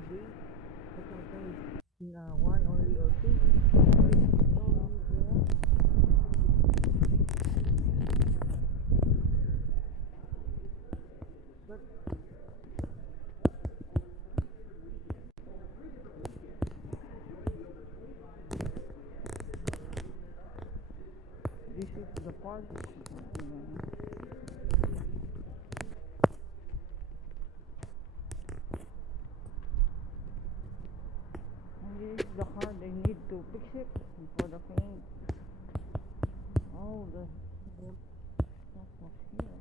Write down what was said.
day. But sometimes one only or two. No limit there. But this is the park. And this is the card I need to fix it for the paint. Oh, the stuff was here.